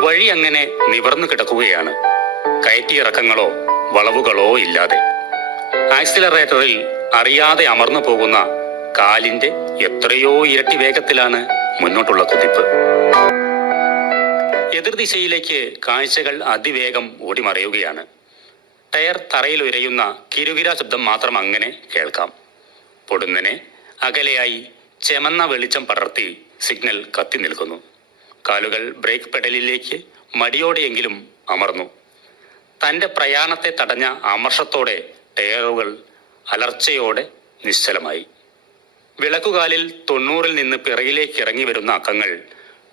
വഴി അങ്ങനെ നിവർന്നു കിടക്കുകയാണ്. കയറ്റിയിറക്കങ്ങളോ വളവുകളോ ഇല്ലാതെ. ആക്സിലറേറ്ററിൽ അറിയാതെ അമർന്നു പോകുന്ന കാലിന്റെ എത്രയോ ഇരട്ടി വേഗത്തിലാണ് മുന്നോട്ടുള്ള കുതിപ്പ്. എതിർദിശയിലേക്ക് കാഴ്ചകൾ അതിവേഗം ഓടിമറയുകയാണ്. ടയർ തറയിൽ ഉരയുന്ന കിരുകിര ശബ്ദം മാത്രം അങ്ങനെ കേൾക്കാം. പൊടുന്നനെ അകലെയായി ചെമന്ന വെളിച്ചം പടർത്തി സിഗ്നൽ കത്തി നിൽക്കുന്നു. കാലുകൾ ബ്രേക്ക് പെഡലിലേക്ക് മടിയോടെയെങ്കിലും അമർന്നു. തന്റെ പ്രയാണത്തെ തടഞ്ഞ ആമർഷത്തോടെ ടയറുകൾ അലർച്ചയോടെ നിശ്ചലമായി. വിളക്കുകാലിൽ തൊണ്ണൂറിൽ നിന്ന് പിറകിലേക്ക് ഇറങ്ങി വരുന്ന അക്കങ്ങൾ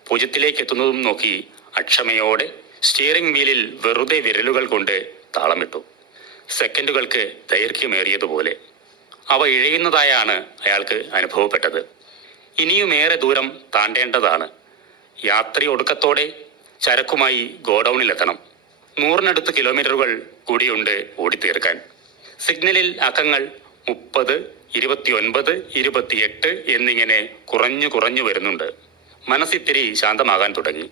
പൂജ്യത്തിലേക്ക് എത്തുന്നതും നോക്കി അക്ഷമയോടെ സ്റ്റിയറിംഗ് വീലിൽ വെറുതെ വിരലുകൾ കൊണ്ട് താളമിട്ടു. സെക്കൻഡുകൾക്ക് ദൈർഘ്യമേറിയതുപോലെ. അവ ഇഴയുന്നതായാണ് അയാൾക്ക് അനുഭവപ്പെട്ടത്. ഇനിയുമേറെ ദൂരം താണ്ടേണ്ടതാണ്. യാത്രി ഒടുക്കത്തോടെ ചരക്കുമായി ഗോഡൌണിലെത്തണം. നൂറിനടുത്ത് കിലോമീറ്ററുകൾ കൂടിയുണ്ട് ഓടിത്തീർക്കാൻ. സിഗ്നലിൽ അക്കങ്ങൾ മുപ്പത് ഇരുപത്തിയൊൻപത് ഇരുപത്തിയെട്ട് എന്നിങ്ങനെ കുറഞ്ഞു കുറഞ്ഞു വരുന്നുണ്ട്. മനസ്സിത്തിരി ശാന്തമാകാൻ തുടങ്ങി.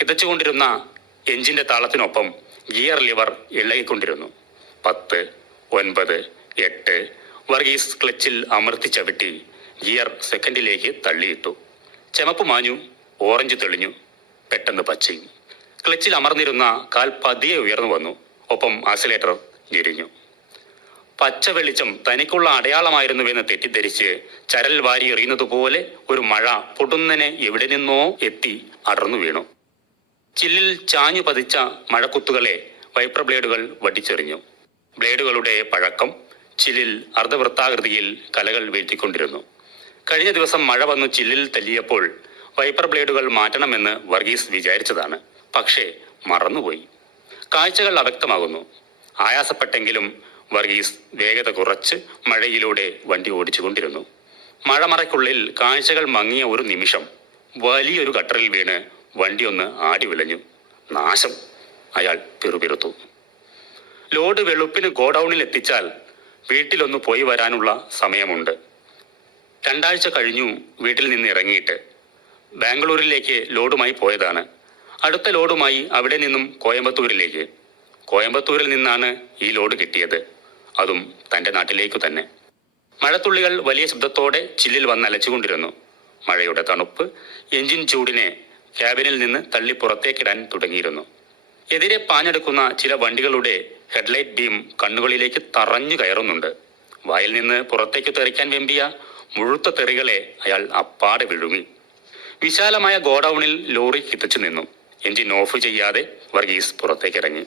കിതച്ചുകൊണ്ടിരുന്ന എഞ്ചിന്റെ താളത്തിനൊപ്പം ഗിയർ ലിവർ ഇളകിക്കൊണ്ടിരുന്നു. പത്ത് ഒൻപത് എട്ട് വർഗീസ് ക്ലച്ചിൽ അമർത്തി ചവിട്ടി ഗിയർ സെക്കൻഡിലേക്ക് തള്ളിയിട്ടു. ചെമപ്പ് മാഞ്ഞു. ഓറഞ്ച് തെളിഞ്ഞു പെട്ടെന്ന് പച്ചയും. ക്ലച്ചിൽ അമർന്നിരുന്ന കാൽ പതിയെ ഉയർന്നു വന്നു. ഒപ്പം ആസിലേറ്റർ ഞെരിഞ്ഞു. പച്ച വെളിച്ചം തനിക്കുള്ള അടയാളമായിരുന്നുവെന്ന് തെറ്റിദ്ധരിച്ച് ചരൽ വാരി എറിയുന്നതുപോലെ ഒരു മഴ പൊടുന്നനെ എവിടെ നിന്നോ എത്തി അടർന്നു വീണു. ചില്ലിൽ ചാഞ്ഞു പതിച്ച മഴക്കുത്തുകളെ വൈപ്പർ ബ്ലേഡുകൾ വടിച്ചെറിഞ്ഞു. ബ്ലേഡുകളുടെ പഴക്കം ചില്ലിൽ അർദ്ധവൃത്താകൃതിയിൽ കലകൾ വീഴ്ത്തിക്കൊണ്ടിരുന്നു. കഴിഞ്ഞ ദിവസം മഴ വന്നു ചില്ലിൽ തല്ലിയപ്പോൾ വൈപ്പർ ബ്ലേഡുകൾ മാറ്റണമെന്ന് വർഗീസ് വിചാരിച്ചതാണ്. പക്ഷേ മറന്നുപോയി. കാഴ്ചകൾ അവ്യക്തമാകുന്നു. ആയാസപ്പെട്ടെങ്കിലും വർഗീസ് വേഗത കുറച്ച് മഴയിലൂടെ വണ്ടി ഓടിച്ചുകൊണ്ടിരുന്നു. മഴമറയ്ക്കുള്ളിൽ കാഴ്ചകൾ മങ്ങിയ ഒരു നിമിഷം വലിയൊരു കട്ടറിൽ വീണ് വണ്ടി ഒന്ന് ആടി വിളഞ്ഞു നാശം. അയാൾ പിറുപിറുത്തു. ലോഡ് വെളുപ്പിന് ഗോഡൌണിൽ എത്തിച്ചാൽ വീട്ടിലൊന്ന് പോയി വരാനുള്ള സമയമുണ്ട്. രണ്ടാഴ്ച കഴിഞ്ഞു വീട്ടിൽ നിന്ന് ഇറങ്ങിയിട്ട്. ബാംഗ്ലൂരിലേക്ക് ലോഡുമായി പോയതാണ്. അടുത്ത ലോഡുമായി അവിടെ നിന്നും കോയമ്പത്തൂരിലേക്ക്. കോയമ്പത്തൂരിൽ നിന്നാണ് ഈ ലോഡ് കിട്ടിയത്. അതും തന്റെ നാട്ടിലേക്കു തന്നെ. മഴത്തുള്ളികൾ വലിയ ശബ്ദത്തോടെ ചില്ലിൽ വന്ന് അലച്ചുകൊണ്ടിരുന്നു. മഴയുടെ തണുപ്പ് എഞ്ചിൻ ചൂടിനെ ക്യാബിനിൽ നിന്ന് തള്ളി പുറത്തേക്കിടാൻ തുടങ്ങിയിരുന്നു. എതിരെ പാഞ്ഞെടുക്കുന്ന ചില വണ്ടികളുടെ ഹെഡ്ലൈറ്റ് ബീം കണ്ണുകളിലേക്ക് തറഞ്ഞു കയറുന്നുണ്ട്. വായിൽ നിന്ന് പുറത്തേക്ക് തെറിക്കാൻ വെമ്പിയ മുഴുത്ത തെറികളെ അയാൾ അപ്പാടെ വിഴുങ്ങി. വിശാലമായ ഗോഡൌണിൽ ലോറി കിതച്ചു നിന്നു. എഞ്ചിൻ ഓഫ് ചെയ്യാതെ വർഗീസ് പുറത്തേക്കിറങ്ങി.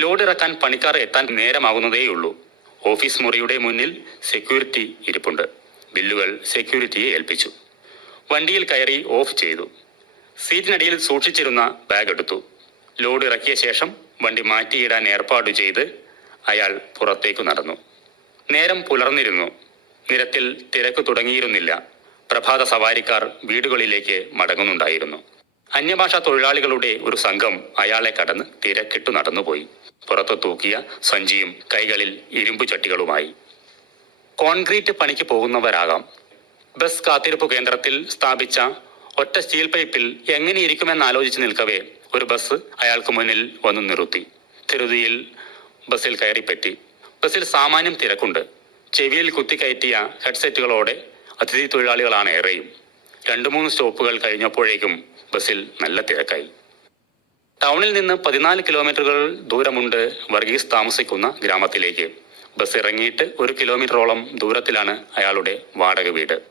ലോഡ് ഇറക്കാൻ പണിക്കാർ എത്താൻ നേരമാകുന്നതേയുള്ളൂ. ഓഫീസ് മുറിയുടെ മുന്നിൽ സെക്യൂരിറ്റി ഇരിപ്പുണ്ട്. ബില്ലുകൾ സെക്യൂരിറ്റിയെ ഏൽപ്പിച്ചു. വണ്ടിയിൽ കയറി ഓഫ് ചെയ്തു. സീറ്റിനടിയിൽ സൂക്ഷിച്ചിരുന്ന ബാഗ് എടുത്തു. ലോഡ് ഇറക്കിയ ശേഷം വണ്ടി മാറ്റിയിടാൻ ഏർപ്പാട് ചെയ്ത് അയാൾ പുറത്തേക്കു നടന്നു. നേരം പുലർന്നിരുന്നു. നിരത്തിൽ തിരക്ക് തുടങ്ങിയിരുന്നില്ല. പ്രഭാത സവാരിക്കാർ വീടുകളിലേക്ക് മടങ്ങുന്നുണ്ടായിരുന്നു. അന്യഭാഷാ തൊഴിലാളികളുടെ ഒരു സംഘം അയാളെ കടന്ന് തിരക്കിട്ടു നടന്നുപോയി. പുറത്തു തൂക്കിയ സഞ്ചിയും കൈകളിൽ ഇരുമ്പു ചട്ടികളുമായി കോൺക്രീറ്റ് പണിക്ക് പോകുന്നവരാകാം. ബസ് കാത്തിരിപ്പ് കേന്ദ്രത്തിൽ സ്ഥാപിച്ച ഒറ്റ സ്റ്റീൽ പൈപ്പിൽ എങ്ങനെയിരിക്കുമെന്ന് ആലോചിച്ച് നിൽക്കവേ ഒരു ബസ് അയാൾക്ക് മുന്നിൽ വന്നു നിർത്തി തിരുതിയിൽ ബസ്സിൽ കയറിപ്പറ്റി. ബസ്സിൽ സാമാന്യം തിരക്കുണ്ട്. ചെവിയിൽ കുത്തിക്കയറ്റിയ ഹെഡ്സെറ്റുകളോടെ അതിഥി തൊഴിലാളികളാണ് ഏറെയും. രണ്ടു മൂന്ന് സ്റ്റോപ്പുകൾ കഴിഞ്ഞപ്പോഴേക്കും ബസ്സിൽ നല്ല തിരക്കായി. ടൗണിൽ നിന്ന് പതിനാല് കിലോമീറ്ററുകൾ ദൂരമുണ്ട് വർഗീസ് താമസിക്കുന്ന ഗ്രാമത്തിലേക്ക്. ബസ് ഇറങ്ങിയിട്ട് ഒരു കിലോമീറ്ററോളം ദൂരത്തിലാണ് അയാളുടെ വാടക വീട്.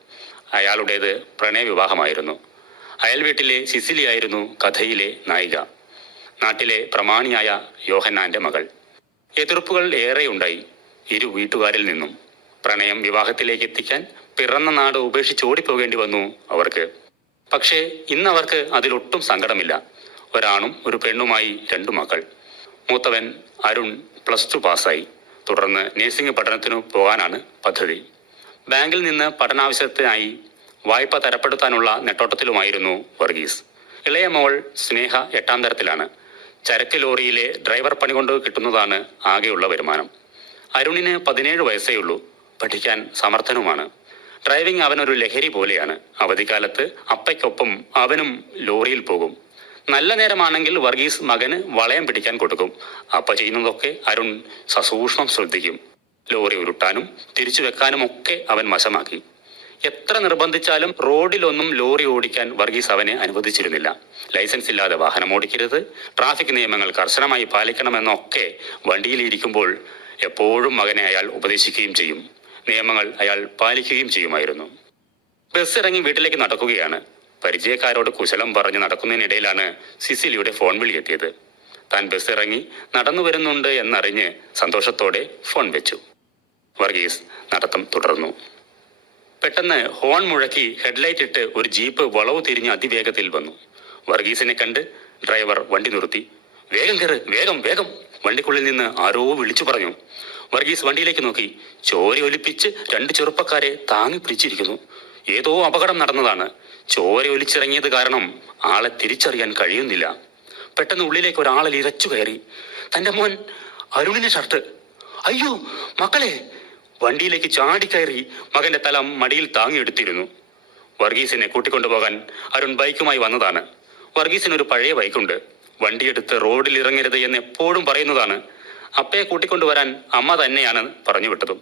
അയാളുടേത് പ്രണയവിവാഹമായിരുന്നു. അയൽ വീട്ടിലെ സിസിലിയായിരുന്നു കഥയിലെ നായിക. നാട്ടിലെ പ്രമാണിയായ യോഹന്നാന്റെ മകൾ. എതിർപ്പുകൾ ഏറെയുണ്ടായി. ഇരു വീട്ടുകാരിൽ നിന്നും പ്രണയം വിവാഹത്തിലേക്ക് എത്തിക്കാൻ പിറന്ന നാട് ഉപേക്ഷിച്ച് ഓടിപ്പോകേണ്ടി വന്നു അവർക്ക്. പക്ഷേ ഇന്ന് അവർക്ക് അതിലൊട്ടും സങ്കടമില്ല. ഒരാണും ഒരു പെണ്ണുമായി രണ്ടു മക്കൾ. മൂത്തവൻ അരുൺ പ്ലസ് ടു പാസ്സായി. തുടർന്ന് നഴ്സിംഗ് പഠനത്തിനു പോകാനാണ് പദ്ധതി. ബാങ്കിൽ നിന്ന് പഠനാവശ്യത്തിനായി വായ്പ തരപ്പെടുത്താനുള്ള നെട്ടോട്ടത്തിലുമായിരുന്നു വർഗീസ്. ഇളയ മോൾ സ്നേഹ എട്ടാം തരത്തിലാണ്. ചരക്ക് ലോറിയിലെ ഡ്രൈവർ പണി കൊണ്ട് കിട്ടുന്നതാണ് ആകെയുള്ള വരുമാനം. അരുണിന് പതിനേഴ് വയസ്സേ ഉള്ളൂ പഠിക്കാൻ സമർത്ഥനുമാണ്. ഡ്രൈവിംഗ് അവനൊരു ലഹരി പോലെയാണ്. അവധിക്കാലത്ത് അപ്പയ്ക്കൊപ്പം അവനും ലോറിയിൽ പോകും. നല്ല നേരമാണെങ്കിൽ വർഗീസ് മകന് വളയം പിടിക്കാൻ കൊടുക്കും. അപ്പ ചെയ്യുന്നതൊക്കെ അരുൺ സസൂക്ഷ്മം ശ്രദ്ധിക്കും. ലോറി ഉരുട്ടാനും തിരിച്ചു വെക്കാനും ഒക്കെ അവൻ വശമാക്കി. എത്ര നിർബന്ധിച്ചാലും റോഡിലൊന്നും ലോറി ഓടിക്കാൻ വർഗീസ് അവനെ അനുവദിച്ചിരുന്നില്ല. ലൈസൻസ് ഇല്ലാതെ വാഹനം ഓടിക്കരുത്. ട്രാഫിക് നിയമങ്ങൾ കർശനമായി പാലിക്കണമെന്നൊക്കെ വണ്ടിയിലിരിക്കുമ്പോൾ എപ്പോഴും മകനെ അയാൾ ഉപദേശിക്കുകയും ചെയ്യും. നിയമങ്ങൾ അയാൾ പാലിക്കുകയും ചെയ്യുമായിരുന്നു. ബസ് ഇറങ്ങി വീട്ടിലേക്ക് നടക്കുകയാണ്. പരിചയക്കാരോട് കുശലം പറഞ്ഞ് നടക്കുന്നതിനിടയിലാണ് സിസിലിയുടെ ഫോൺ വിളി എത്തിയത് താൻ ബസ് ഇറങ്ങി നടന്നു വരുന്നുണ്ട് എന്നറിഞ്ഞ് സന്തോഷത്തോടെ ഫോൺ വെച്ചു. വർഗീസ് നടത്തം തുടർന്നു. പെട്ടെന്ന് ഹോൺ മുഴക്കി ഹെഡ്ലൈറ്റ് ഇട്ട് ഒരു ജീപ്പ് വളവ് തിരിഞ്ഞ് അതിവേഗത്തിൽ വന്നു. വർഗീസിനെ കണ്ട് ഡ്രൈവർ വണ്ടി നിർത്തി. വേഗം കയറ് വേഗം വേഗം. വണ്ടിക്കുള്ളിൽ നിന്ന് ആരോ വിളിച്ചു പറഞ്ഞു. വർഗീസ് വണ്ടിയിലേക്ക് നോക്കി. ചോര ഒലിപ്പിച്ച് രണ്ട് ചെറുപ്പക്കാരെ താങ്ങി പിടിച്ചിരിക്കുന്നു. ഏതോ അപകടം നടന്നതാണ്. ചോര ഒലിച്ചിറങ്ങിയത് കാരണം ആളെ തിരിച്ചറിയാൻ കഴിയുന്നില്ല. പെട്ടെന്ന് ഉള്ളിലേക്ക് ഒരാളെ ഇരച്ചു കയറി. തന്റെ മോൻ അരുണിന്റെ ഷർട്ട്. അയ്യോ മക്കളെ. വണ്ടിയിലേക്ക് ചാടിക്കയറി മകന്റെ തല മടിയിൽ താങ്ങിയെടുത്തിരുന്നു. വർഗീസിനെ കൂട്ടിക്കൊണ്ടുപോകാൻ അരുൺ ബൈക്കുമായി വന്നതാണ്. വർഗീസിന് ഒരു പഴയ ബൈക്കുണ്ട്. വണ്ടിയെടുത്ത് റോഡിൽ ഇറങ്ങരുത് എന്ന് എപ്പോഴും പറയുന്നതാണ്. അപ്പയെ കൂട്ടിക്കൊണ്ടുവരാൻ അമ്മ തന്നെയാണ് പറഞ്ഞു വിട്ടതും.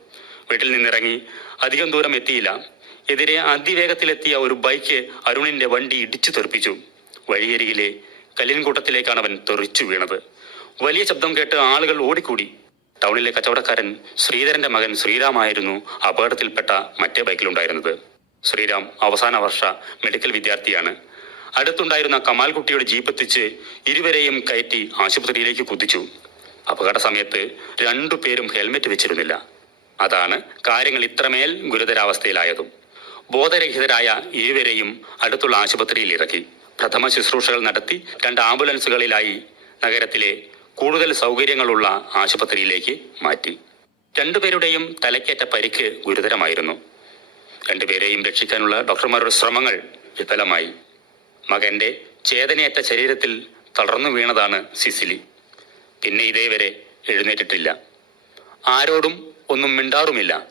വീട്ടിൽ നിന്നിറങ്ങി അധികം ദൂരം എത്തിയില്ല. എതിരെ അതിവേഗത്തിലെത്തിയ ഒരു ബൈക്ക് അരുണിന്റെ വണ്ടി ഇടിച്ചു തെറിപ്പിച്ചു. വഴിയരികിലെ കല്ലിൻകൂട്ടത്തിലേക്കാണ് അവൻ തെറിച്ചു വീണത്. വലിയ ശബ്ദം കേട്ട് ആളുകൾ ഓടിക്കൂടി. ടൗണിലെ കച്ചവടക്കാരൻ ശ്രീധരന്റെ മകൻ ശ്രീരാമായിരുന്നു അപകടത്തിൽപ്പെട്ട മറ്റേ ബൈക്കിലുണ്ടായിരുന്നത്. ശ്രീരാം അവസാന വർഷ മെഡിക്കൽ വിദ്യാർത്ഥിയാണ്. അടുത്തുണ്ടായിരുന്ന കമാൽകുട്ടിയുടെ ജീപ്പെത്തിച്ച് ഇരുവരെയും കയറ്റി ആശുപത്രിയിലേക്ക് കുതിച്ചു അപകട സമയത്ത് രണ്ടുപേരും ഹെൽമെറ്റ് വെച്ചിരുന്നില്ല. അതാണ് കാര്യങ്ങൾ ഇത്രമേൽ ഗുരുതരാവസ്ഥയിലായതും. ബോധരഹിതരായ ഇരുവരെയും അടുത്തുള്ള ആശുപത്രിയിൽ ഇറക്കി. പ്രഥമ ശുശ്രൂഷകൾ നടത്തി രണ്ട് ആംബുലൻസുകളിലായി നഗരത്തിലെ കൂടുതൽ സൗകര്യങ്ങളുള്ള ആശുപത്രിയിലേക്ക് മാറ്റി. രണ്ടുപേരുടെയും തലക്കേറ്റ പരിക്ക് ഗുരുതരമായിരുന്നു. രണ്ടുപേരെയും രക്ഷിക്കാനുള്ള ഡോക്ടർമാരുടെ ശ്രമങ്ങൾ വിഫലമായി. മകന്റെ ചേതനയേറ്റ ശരീരത്തിൽ തളർന്നു വീണതാണ് സിസിലി. പിന്നെ ഇതേവരെ എഴുന്നേറ്റിട്ടില്ല. ആരോടും ഒന്നും മിണ്ടാറുമില്ല.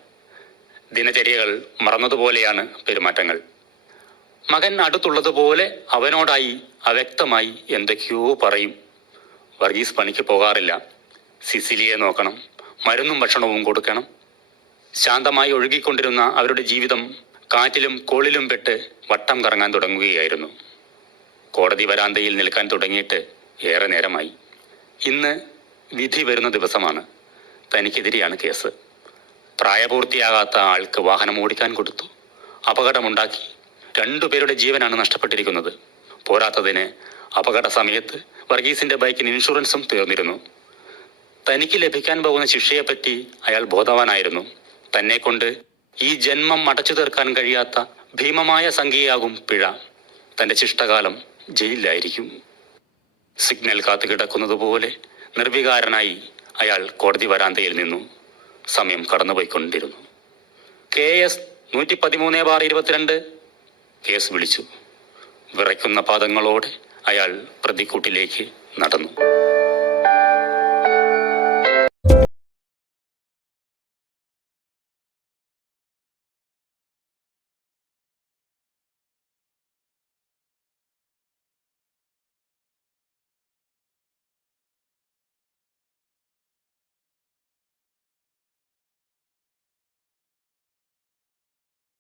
ദിനചര്യകൾ മറന്നതുപോലെയാണ് പെരുമാറ്റങ്ങൾ. മകൻ അടുത്തുള്ളതുപോലെ അവനോടായി അവ്യക്തമായി എന്തൊക്കെയോ പറയും. വർഗീസ് പണിക്ക് പോകാറില്ല. സിസിലിയെ നോക്കണം. മരുന്നും ഭക്ഷണവും കൊടുക്കണം. ശാന്തമായി ഒഴുകിക്കൊണ്ടിരുന്ന അവരുടെ ജീവിതം കാറ്റിലും കോളിലും പെട്ട് വട്ടം കറങ്ങാൻ തുടങ്ങുകയായിരുന്നു. കോടതി വരാന്തയിൽ നിൽക്കാൻ തുടങ്ങിയിട്ട് ഏറെ നേരമായി. ഇന്ന് വിധി വരുന്ന ദിവസമാണ്. തനിക്കെതിരെയാണ് കേസ്. പ്രായപൂർത്തിയാകാത്ത ആൾക്ക് വാഹനം ഓടിക്കാൻ കൊടുത്തു. അപകടമുണ്ടാക്കി. രണ്ടുപേരുടെ ജീവനാണ് നഷ്ടപ്പെട്ടിരിക്കുന്നത്. പോരാത്തതിന് അപകട സമയത്ത് വർഗീസിന്റെ ബൈക്കിന് ഇൻഷുറൻസും തീർന്നിരുന്നു. തനിക്ക് ലഭിക്കാൻ പോകുന്ന ശിക്ഷയെപ്പറ്റി അയാൾ ബോധവാനായിരുന്നു. തന്നെ കൊണ്ട് ഈ ജന്മം അടച്ചു തീർക്കാൻ കഴിയാത്ത ഭീമമായ സംഖ്യയാകും പിഴ. തന്റെ ശിഷ്ടകാലം ജയിലിലായിരിക്കും. സിഗ്നൽ കാത്തു കിടക്കുന്നത് പോലെ നിർവികാരനായി അയാൾ കോടതി വരാന്തയിൽ നിന്നു. സമയം കടന്നുപോയിക്കൊണ്ടിരുന്നു. കെ എസ് നൂറ്റി പതിമൂന്ന് ബാർ ഇരുപത്തിരണ്ട്. കേസ് വിളിച്ചു. വിറയ്ക്കുന്ന പാദങ്ങളോടെ അയാൾ പ്രതിക്കൂട്ടിലേക്ക് നടന്നു.